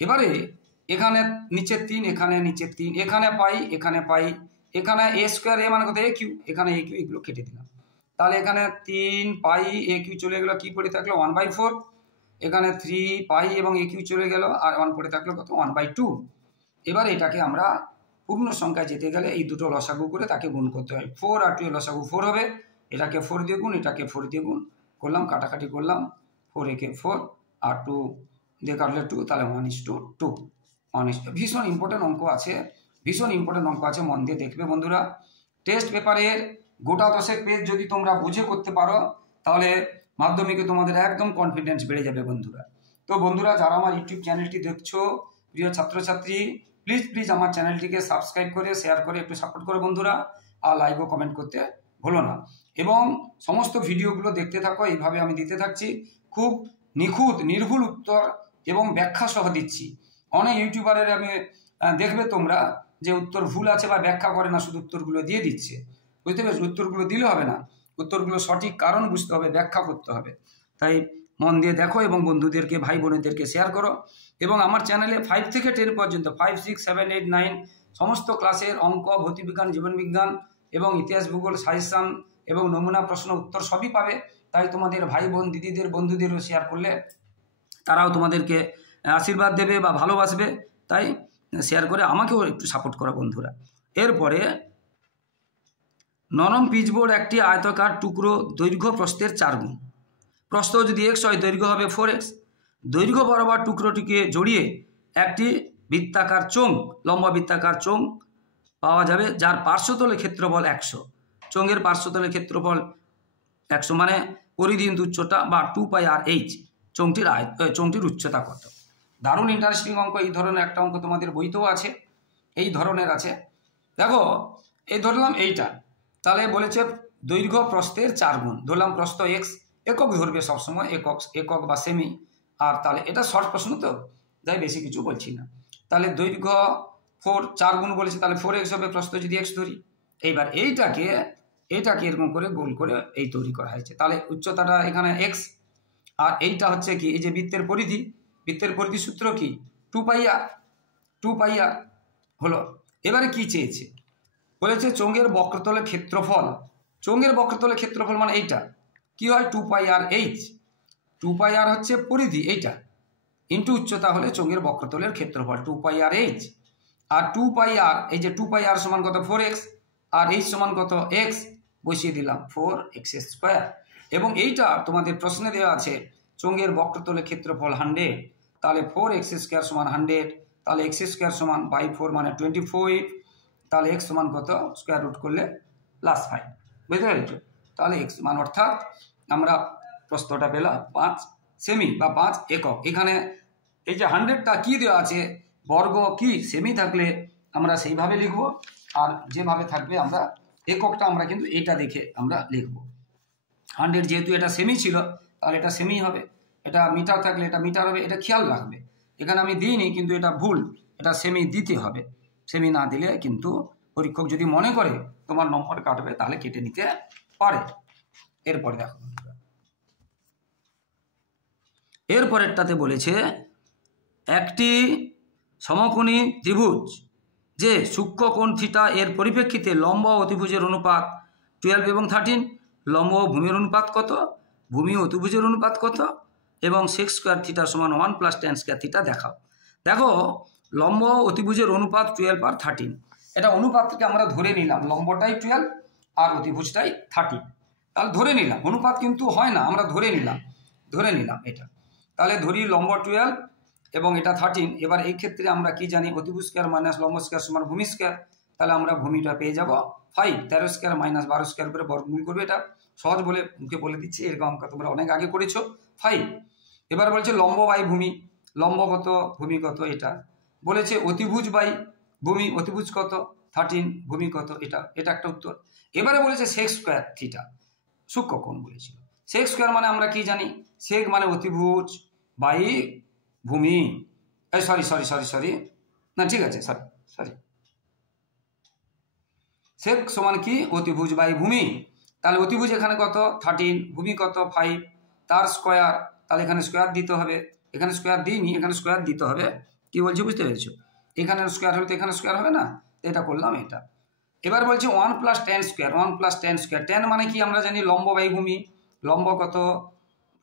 এবারে এখানে নিচের 3, এখানে নিচের 3, এখানে পাই, এখানে পাই, এখানে এ স্কোয়ার এ মানে কত এ কিউ, এখানে এ কিউ, এগুলো কেটে দিলাম। তাহলে এখানে 3 পাই এ কিউ চলে গেলো, কি পড়ে থাকলো 1/4। এখানে 3 পাই এবং এ কিউ চলে গেল, আর 1 পড়ে থাকলো কত 1/2। এবার এটাকে আমরা পূর্ণ সংখ্যায় যেতে গেলে এই দুটো লসাগু করে তাকে গুণ করতে হয়। 4 আর 2 লসাগু 4 হবে, এটাকে 4 দিয়ে গুণ, এটাকে 4 দিয়ে গুণ করলাম, কাটাকাটি করলাম, 4 একে 4 আর 2 দিয়ে কাটলে 2, তাহলে 1:2। ভীষণ ইম্পর্টেন্ট অঙ্ক আছে, ভীষণ ইম্পর্টেন্ট অঙ্ক আছে, মন দিয়ে দেখবে বন্ধুরা। টেস্ট পেপারের গোটা 10 পেজ যদি তোমরা বুঝে করতে পারো, তাহলে মাধ্যমিকে তোমাদের একদম কনফিডেন্স বেড়ে যাবে বন্ধুরা। তো বন্ধুরা, যারা আমার ইউটিউব চ্যানেলটি দেখছো, প্রিয় ছাত্রছাত্রী, প্লিজ আমার চ্যানেলটিকে সাবস্ক্রাইব করে শেয়ার করে একটু সাপোর্ট করো বন্ধুরা, আর লাইক ও কমেন্ট করতে ভুলো না। এবং সমস্ত ভিডিওগুলো দেখতে থাকো, এইভাবে আমি দিতে থাকছি, খুব নিখুঁত নির্ভুল উত্তর এবং ব্যাখ্যা সহ দিচ্ছি। অনেক ইউটিউবারের আমি দেখবে তোমরা যে উত্তর ভুল আছে বা ব্যাখ্যা করে না, শুধু উত্তরগুলো দিয়ে দিচ্ছে, বুঝতে পেরেছো? উত্তরগুলো দিলে হবে না, উত্তরগুলো সঠিক কারণ বুঝতে হবে, ব্যাখ্যা করতে হবে। তাই মন দিয়ে দেখো এবং বন্ধুদেরকে, ভাই বোনেদেরকে শেয়ার করো। এবং আমার চ্যানেলে 5 থেকে 10 পর্যন্ত 5, 6, 7, 8, 9 সমস্ত ক্লাসের অঙ্ক, ভৌতিবিজ্ঞান, জীবনবিজ্ঞান এবং ইতিহাস ভূগোল সাজেশান এবং নমুনা প্রশ্ন উত্তর সবই পাবে। তাই তোমাদের ভাই বোন, দিদিদের, বন্ধুদেরও শেয়ার করলে তারাও তোমাদেরকে আশীর্বাদ দেবে বা ভালোবাসবে। তাই শেয়ার করে আমাকেও একটু সাপোর্ট করো বন্ধুরা। এরপরে নরম পিচবোর্ড একটি আয়তাকার টুকরো, দৈর্ঘ্য প্রস্থের 4 গুণ। প্রস্থ যদি x হয়, দৈর্ঘ্য হবে 4x। দৈর্ঘ্য বরাবর টুকরোটিকে জড়িয়ে একটি বৃত্তাকার চোঙ, লম্বা বৃত্তাকার চোঙ পাওয়া যাবে, যার পার্শ্বতলের ক্ষেত্রফল 100। চোঙের পার্শ্বতলের ক্ষেত্রফল 100 মানে পরিধি ইনটু উচ্চতা বা 2πr/h। চোঙটির উচ্চতা কত? দারুণ ইন্টারেস্টিং অঙ্ক। এই ধরনের একটা অঙ্ক তোমাদের বইতেও আছে, এই ধরনের আছে। দেখো, এই ধরলাম এইটা, তাহলে বলেছে দৈর্ঘ্য প্রস্থের 4 গুণ। ধরলাম প্রস্থ x, একক ধরবে সবসময়, একক বা সেমি। আর তাহলে এটা শর্ট প্রশ্ন, তো যাই বেশি কিছু বলছি না। তাহলে দৈর্ঘ্য 4 গুণ বলেছে, তাহলে 4x হবে প্রস্থ যদি x ধরি। এইবার এইটাকে এরকম করে গোল করে এই তৈরি করা হয়েছে। তাহলে উচ্চতাটা এখানে x, আর এইটা হচ্ছে কি, এই যে বৃত্তের পরিধি, বৃত্তের পরিধি সূত্র কি 2πr হলো। এবারে কি চেয়েছে, বলেছে চোঙের বক্রতলের ক্ষেত্রফল। চোঙের বক্রতলের ক্ষেত্রফল মানে এইটা কি হয় 2πr/h। 2πr হচ্ছে পরিধি এইটা, ইন্টু উচ্চতা হলে চোঙের বক্রতলের ক্ষেত্রফল 2πr/h। আর 2πr, এই যে 2πr সমান কত 4x, আর h সমান কত x, বসিয়ে দিলাম 4x²। এবং এইটা তোমাদের প্রশ্নে দেওয়া আছে চোঙের বক্রতলের ক্ষেত্রফল 100, তাহলে 4x² সমান 100, তাহলে x² সমান /4 মানে 24, তাহলে x সমান কত, স্কোয়ার রুট করলে +5, বুঝতে পেরেছো? তাহলে x মান অর্থাৎ আমরা প্রস্থটা পেলাম 5 সেমি বা 5 একক। এখানে এই যে 100টা কি দেওয়া আছে, বর্গ কি সেমি থাকলে আমরা সেইভাবে লিখব, আর যেভাবে থাকবে আমরা এককটা আমরা কিন্তু এটা দেখে আমরা লিখব। 100 যেহেতু এটা সেমি ছিল, তাহলে এটা সেমি হবে। এটা মিটার থাকলে এটা মিটার হবে, এটা খেয়াল রাখবে। এখানে আমি দিইনি, কিন্তু এটা ভুল, এটা সেমি দিতে হবে। সেমি না দিলে কিন্তু পরীক্ষক যদি মনে করে তোমার নম্বর কাটবে, তাহলে কেটে নিতে পারে। এরপরে দেখো, এরপরেরটাতে বলেছে একটি সমকোণী ত্রিভুজ যে সূক্ষ্ম কোণ থিটা এর পরিপ্রেক্ষিতে লম্ব ও অতিভুজের অনুপাত 12 এবং 13। লম্ব ও ভূমির অনুপাত কত, ভূমি ও অতিভুজের অনুপাত কত, এবং sec² থিটা সমান 1 + tan² থিটা দেখাও। দেখো, লম্ব ও অতিভুজের অনুপাত 12 আর 13, এটা অনুপাতকে আমরা ধরে নিলাম, লম্বটাই 12 আর অতিভুজটাই 13। তাহলে ধরে নিলাম, অনুপাত কিন্তু হয় না, আমরা ধরে নিলাম এটা। তাহলে ধরি লম্ব 12 এবং এটা 13। এবার এই ক্ষেত্রে আমরা কি জানি, অতিভুজ² - লম্ব² সমান ভূমি²। তাহলে আমরা ভূমিটা পেয়ে যাব 5, 13² - 12² করে বর্গমূল করবে। এটা সহজ বলে মুখে বলে দিচ্ছি, এরকম অঙ্ক তোমরা অনেক আগে করেছো 5। এবার বলছে লম্ব বাই ভূমি, লম্ব কত ভূমি কত, এটা বলেছে অতিভুজ বাই ভূমি, অতিভুজ কত 13, ভূমি কত, এটা একটা উত্তর। এবারে বলেছে sec² থিটা, সূক্ষ্ম কোণ বলেছিল। sec² মানে আমরা কি জানি, সেক মানে অতিভুজ বাই ভূমি, সরি না, ঠিক আছে, সরি সেক সমান কি অতিভুজ বাই ভূমি। তাহলে অতিভুজ এখানে কত 13, ভূমি কত 5, তার স্কোয়ার, তাহলে এখানে স্কোয়ার দিতে হবে। এখানে স্কোয়ার দিইনি, এখানে স্কোয়ার দিতে হবে। কি বলছি বুঝতে পেরেছো? এখানে স্কোয়ার হলে তো এখানে স্কোয়ার হবে না, এটা করলাম এটা। এবার বলছি 1 + tan square, 1 + tan square. Tan মানে কি আমরা জানি লম্ব বাই ভূমি, লম্ব কত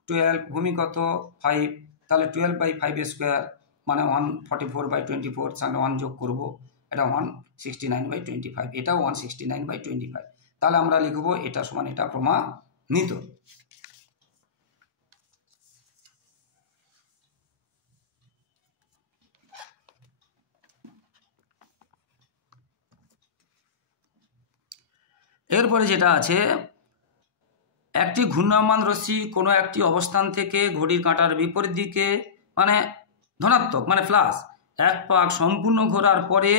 12, ভূমি কত 5, তাহলে 12/5 স্কোয়ার মানে 144/24, সঙ্গে 1 যোগ করবো, এটা 169/25, এটাও 169/25। তাহলে আমরা লিখবো এটা সমান এটা প্রমাণিত। এরপরে যেটা আছে, একটি ঘূর্ণায়মান রশ্মি কোনো একটি অবস্থান থেকে ঘড়ির কাঁটার বিপরীত দিকে মানে ধনাত্মক মানে প্লাস 1 পাক সম্পূর্ণ ঘোরার পরে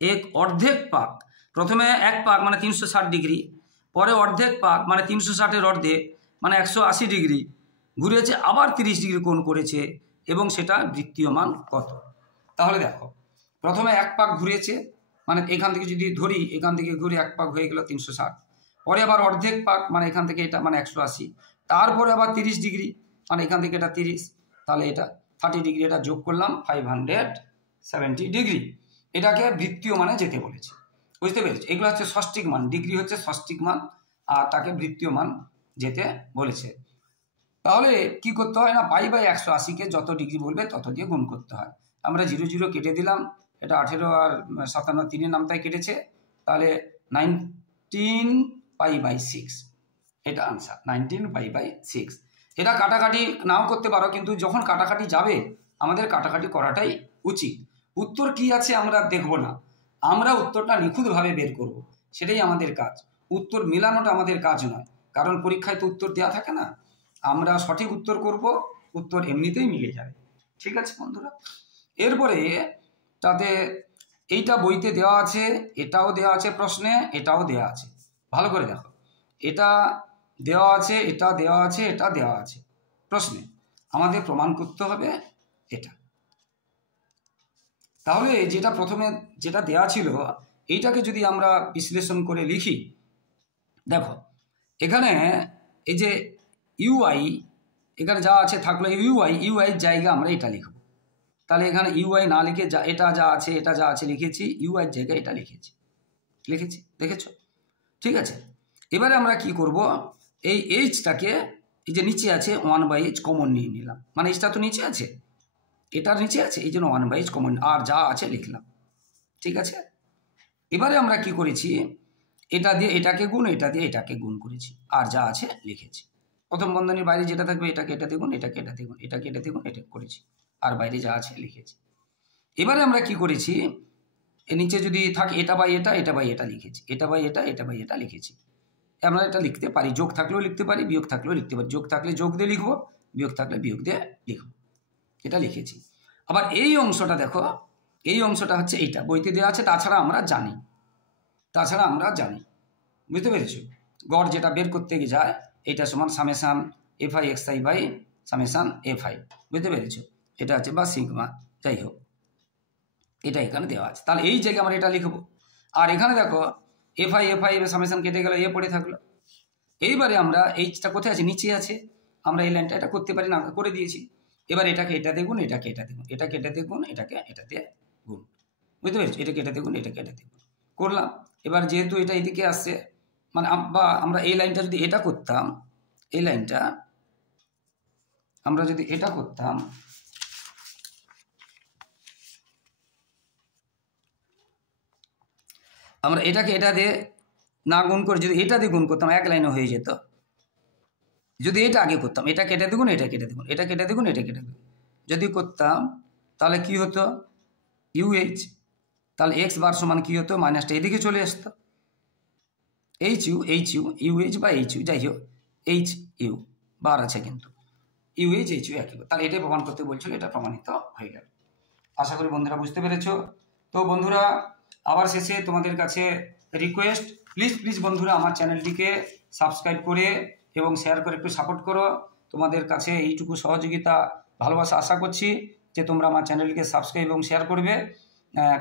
এক অর্ধেক পাক, প্রথমে 1 পাক মানে 360 ডিগ্রি, পরে অর্ধেক পাক মানে 360-এর অর্ধেক মানে 180 ডিগ্রি ঘুরেছে, আবার 30 ডিগ্রি কোণ করেছে, এবং সেটা বৃত্তীয় মান কত? তাহলে দেখো, প্রথমে 1 পাক ঘুরেছে মানে এখান থেকে যদি ধরি, এখান থেকে ঘুরে 1 পাক হয়ে গেল 360, পরে আবার অর্ধেক পাক মানে এখান থেকে এটা মানে 180, তারপরে আবার 30 ডিগ্রি মানে এখান থেকে এটা 30, তাহলে এটা 30 ডিগ্রি, এটা যোগ করলাম 570 ডিগ্রি। এটাকে বৃত্তীয় মানে যেতে বলেছে, বুঝতে পেরেছি? এগুলো হচ্ছে ষষ্ঠিক মান, ডিগ্রি হচ্ছে ষষ্ঠিক মান, আর তাকে বৃত্তীয় মান যেতে বলেছে। তাহলে কি করতে হয় না, π/180-কে যত ডিগ্রি বলবে তত দিয়ে গুণ করতে হয়। আমরা 0 0 কেটে দিলাম, এটা 18 আর 57 3-এর নামটাই কেটেছে, তাহলে 19 π/6, এটা আনসার 19 π/6। এটা কাটাকাটি নাও করতে পারো, কিন্তু যখন কাটাকাটি যাবে আমাদের কাটাকাটি করাটাই উচিত। উত্তর কি আছে আমরা দেখব না, আমরা উত্তরটা নিখুঁতভাবে বের করব, সেটাই আমাদের কাজ। উত্তর মেলানোটা আমাদের কাজ নয়, কারণ পরীক্ষায় তো উত্তর দেওয়া থাকে না। আমরা সঠিক উত্তর করব, উত্তর এমনিতেই মিলে যাবে। ঠিক আছে বন্ধুরা? এরপরে তাতে এইটা বইতে দেওয়া আছে, এটাও দেওয়া আছে প্রশ্নে, এটাও দেওয়া আছে, ভালো করে দেখো। এটা দেওয়া আছে, এটা দেওয়া আছে, এটা দেওয়া আছে প্রশ্নে, আমাদের প্রমাণ করতে হবে এটা। তাহলে যেটা প্রথমে যেটা দেওয়া ছিল, এইটাকে যদি আমরা বিশ্লেষণ করে লিখি, দেখো এখানে এই যে ইউআই, এখানে যা আছে থাকলো ইউআই জায়গা আমরা এটা লিখব। তাহলে এখানে ইউআই না লিখে যা এটা যা আছে, এটা যা আছে লিখেছি, ইউআই জায়গায় এটা লিখেছি, দেখেছ? ঠিক আছে। এবারে আমরা কি করব, এই এইচটাকে, এই যে নিচে আছে 1/h কমন নিয়ে নিলাম, মানে এইচটা তো নিচে আছে, এটার নিচে আছে, এই জন্য 1/h কমন, আর যা আছে লিখলাম। ঠিক আছে। এবারে আমরা কি করেছি, এটা দিয়ে এটাকে গুণ, এটা দিয়ে এটাকে গুণ করেছি, আর যা আছে লিখেছি। প্রথম বন্ধনীর বাইরে যেটা থাকবে এটাকে এটা দিয়ে গুণ, এটাকে এটা দিয়ে গুণ, এটাকে এটা দিয়ে গুণ, এটা করেছি, আর বাইরে যা আছে লিখেছি। এবারে আমরা কি করেছি, এর নিচে যদি থাকে এটা বাই এটা, এটা বাই এটা লিখেছি, এটা বাই এটা, এটা বাই এটা লিখেছি। আমরা এটা লিখতে পারি, যোগ থাকলেও লিখতে পারি, বিয়োগ থাকলেও লিখতে পারি। যোগ থাকলে যোগ দিয়ে লিখবো, বিয়োগ থাকলে বিয়োগ দিয়ে লিখবো, এটা লিখেছি। আবার এই অংশটা দেখো, এই অংশটা হচ্ছে এইটা বইতে দেওয়া আছে, তাছাড়া আমরা জানি, বুঝতে পেরেছো? গড় যেটা বের করতে গিয়ে যায়, এটা সমান summation FI XI by summation FI, বুঝতে পেরেছো? এটা আছে বা সিগমা, যাই হোক, এটা এখানে দেওয়া আছে। তাহলে এই জায়গায় আমরা এটা লিখবো। আর এখানে দেখো FI সামেশান কেটে গেল, এ পড়ে থাকলো। এইবারে আমরা এইচটা কোথায় আছে, নিচে আছে, আমরা এই লাইনটা এটা করতে পারি না, করে দিয়েছি। এবার এটাকে এটা দিয়ে গুণ, এটাকে এটা দিয়ে গুণ, এটাকে এটা দিয়ে গুণ, এটাকে এটা দিয়ে গুণ, বুঝতে পেরেছো? এটাকে এটা দিয়ে গুণ, এটাকে এটা দিয়ে গুণ করলাম। এবার যেহেতু এটা এদিকে আসছে, মানে বা আমরা এই লাইনটা যদি এটা করতাম, এই লাইনটা আমরা যদি এটা করতাম, আমরা এটাকে এটা দিয়ে না গুণ করে যদি এটা দিয়ে গুণ করতাম, এক লাইনে হয়ে যেত। যদি এটা আগে করতাম, এটা কেটে দেখুন, এটা কেটে দেখুন, এটা কেটে দেখুন, এটা কেটে দেখুন, যদি করতাম তাহলে কি হতো, UH, তাহলে x বার সমান কি হতো, মাইনাসটা এদিকে চলে আসতো, HU UH বা HU, যাই হোক HU বার আছে কিন্তু UH HU একই, তাহলে এটাই প্রমাণ করতে বলছিল, এটা প্রমাণিত হয়ে গেল। আশা করি বন্ধুরা বুঝতে পেরেছো। তো বন্ধুরা আবার শেষে তোমাদের কাছে রিকোয়েস্ট, প্লিজ বন্ধুরা আমার চ্যানেলটিকে সাবস্ক্রাইব করে এবং শেয়ার করে একটু সাপোর্ট করো। তোমাদের কাছে এইটুকু সহযোগিতা ভালোবাসা আশা করছি যে তোমরা আমার চ্যানেলকে সাবস্ক্রাইব এবং শেয়ার করবে,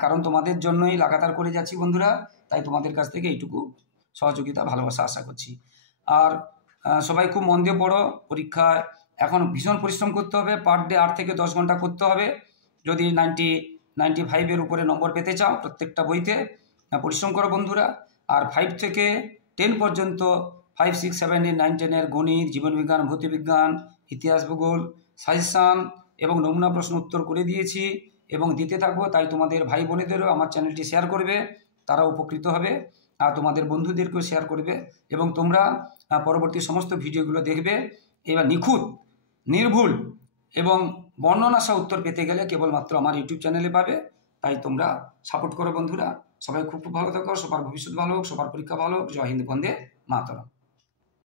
কারণ তোমাদের জন্যই লাগাতার করে যাচ্ছি বন্ধুরা, তাই তোমাদের কাছ থেকে এইটুকু সহযোগিতা ভালোবাসা আশা করছি। আর সবাই খুব মন দিয়ে পড়ো, পরীক্ষায় এখন ভীষণ পরিশ্রম করতে হবে, পার ডে 8 থেকে 10 ঘন্টা করতে হবে যদি 95-এর উপরে নম্বর পেতে চাও প্রত্যেকটা বইতে। পরিশ্রম করো বন্ধুরা। আর 5 থেকে 10 পর্যন্ত 5, 6, 7, 8, 9, 10-এর গণিত, জীবনবিজ্ঞান, ভৌতবিজ্ঞান, ইতিহাস, ভূগোল, সাজেশান এবং নমুনা প্রশ্ন উত্তর করে দিয়েছি এবং দিতে থাকবো। তাই তোমাদের ভাই বোনেদেরও আমার চ্যানেলটি শেয়ার করবে, তারা উপকৃত হবে। আর তোমাদের বন্ধুদেরকেও শেয়ার করবে এবং তোমরা পরবর্তী সমস্ত ভিডিওগুলো দেখবে। এবার নিখুঁত, নির্ভুল এবং বর্ণনা সহ উত্তর পেতে গেলে কেবলমাত্র আমার ইউটিউব চ্যানেলে পাবে। তাই তোমরা সাপোর্ট করো বন্ধুরা। সবাই খুব খুব ভালো থাকো, সবার ভবিষ্যৎ ভালো হোক, সবার পরীক্ষা ভালো হোক। জয় হিন্দ, বন্দে মাতরম।